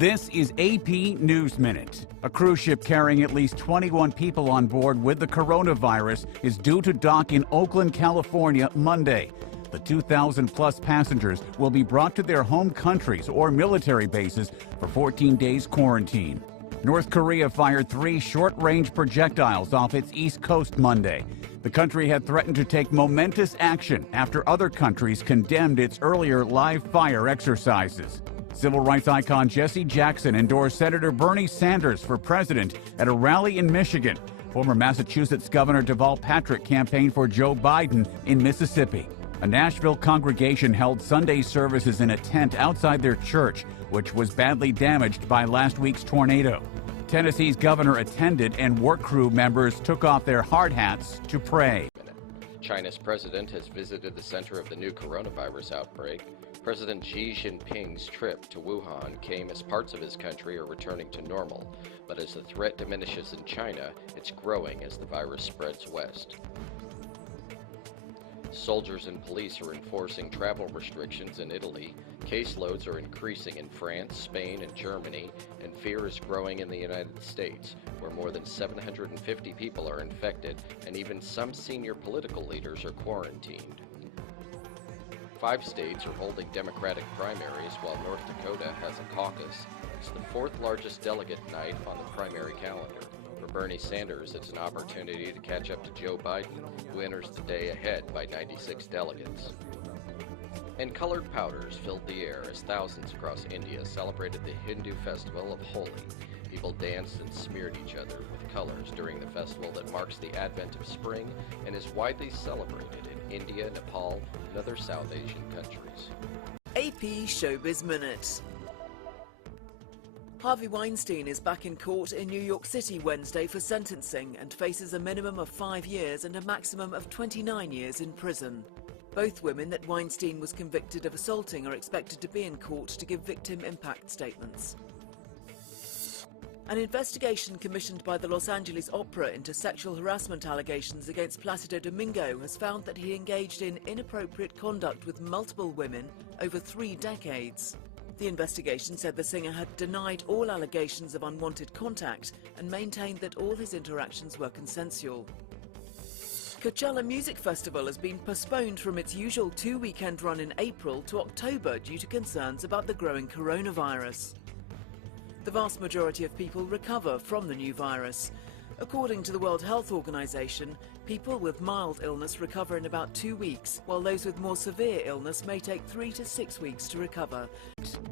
This is AP News Minute. A cruise ship carrying at least 21 people on board with the coronavirus is due to dock in Oakland, California, Monday. The 2,000-plus passengers will be brought to their home countries or military bases for 14 days quarantine. North Korea fired 3 short-range projectiles off its east coast Monday. The country had threatened to take momentous action after other countries condemned its earlier live-fire exercises. Civil rights icon Jesse Jackson endorsed Senator Bernie Sanders for president at a rally in Michigan. Former Massachusetts Governor Deval Patrick campaigned for Joe Biden in Mississippi. A Nashville congregation held Sunday services in a tent outside their church, which was badly damaged by last week's tornado. Tennessee's governor attended and work crew members took off their hard hats to pray. China's president has visited the center of the new coronavirus outbreak. President Xi Jinping's trip to Wuhan came as parts of his country are returning to normal. But as the threat diminishes in China, it's growing as the virus spreads west. Soldiers and police are enforcing travel restrictions in Italy. Caseloads are increasing in France, Spain, and Germany, and fear is growing in the United States, where more than 750 people are infected, and even some senior political leaders are quarantined. 5 states are holding Democratic primaries, while North Dakota has a caucus. It's the 4th largest delegate night on the primary calendar. For Bernie Sanders, it's an opportunity to catch up to Joe Biden, who enters the day ahead by 96 delegates. And colored powders filled the air as thousands across India celebrated the Hindu festival of Holi. People danced and smeared each other with colors during the festival that marks the advent of spring and is widely celebrated in India, Nepal, and other South Asian countries. AP Showbiz Minute. Harvey Weinstein is back in court in New York City Wednesday for sentencing and faces a minimum of 5 years and a maximum of 29 years in prison. Both women that Weinstein was convicted of assaulting are expected to be in court to give victim impact statements. An investigation commissioned by the Los Angeles Opera into sexual harassment allegations against Placido Domingo has found that he engaged in inappropriate conduct with multiple women over 3 decades. The investigation said the singer had denied all allegations of unwanted contact and maintained that all his interactions were consensual. Coachella Music Festival has been postponed from its usual 2-weekend run in April to October due to concerns about the growing coronavirus. The vast majority of people recover from the new virus. According to the World Health Organization, people with mild illness recover in about 2 weeks, while those with more severe illness may take 3 to 6 weeks to recover.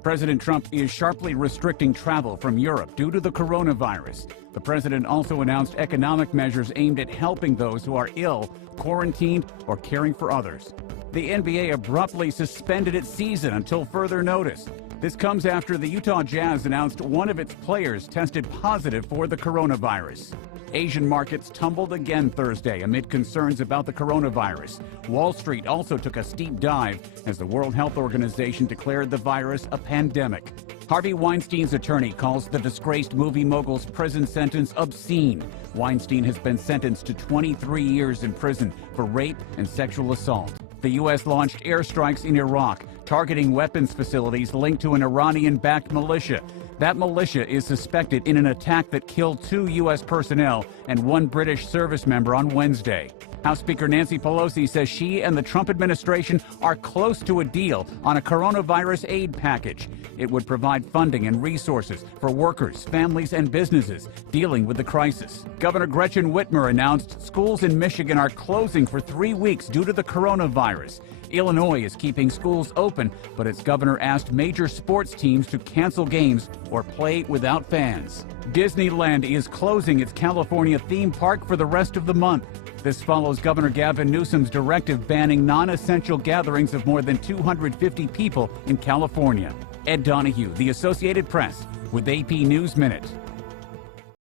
President Trump is sharply restricting travel from Europe due to the coronavirus. The president also announced economic measures aimed at helping those who are ill, quarantined, or caring for others. The NBA abruptly suspended its season until further notice. This comes after the Utah Jazz announced one of its players tested positive for the coronavirus. Asian markets tumbled again Thursday amid concerns about the coronavirus. Wall Street also took a steep dive as the World Health Organization declared the virus a pandemic. Harvey Weinstein's attorney calls the disgraced movie mogul's prison sentence obscene. Weinstein has been sentenced to 23 years in prison for rape and sexual assault. The U.S. launched airstrikes in Iraq, targeting weapons facilities linked to an Iranian-backed militia. That militia is suspected in an attack that killed 2 U.S. personnel and 1 British service member on Wednesday. House Speaker Nancy Pelosi says she and the Trump administration are close to a deal on a coronavirus aid package. It would provide funding and resources for workers, families, and businesses dealing with the crisis. Governor Gretchen Whitmer announced schools in Michigan are closing for 3 weeks due to the coronavirus. Illinois is keeping schools open, but its governor asked major sports teams to cancel games or play without fans. Disneyland is closing its California theme park for the rest of the month. This follows Governor Gavin Newsom's directive banning non-essential gatherings of more than 250 people in California. Ed Donahue, The Associated Press, with AP News Minute.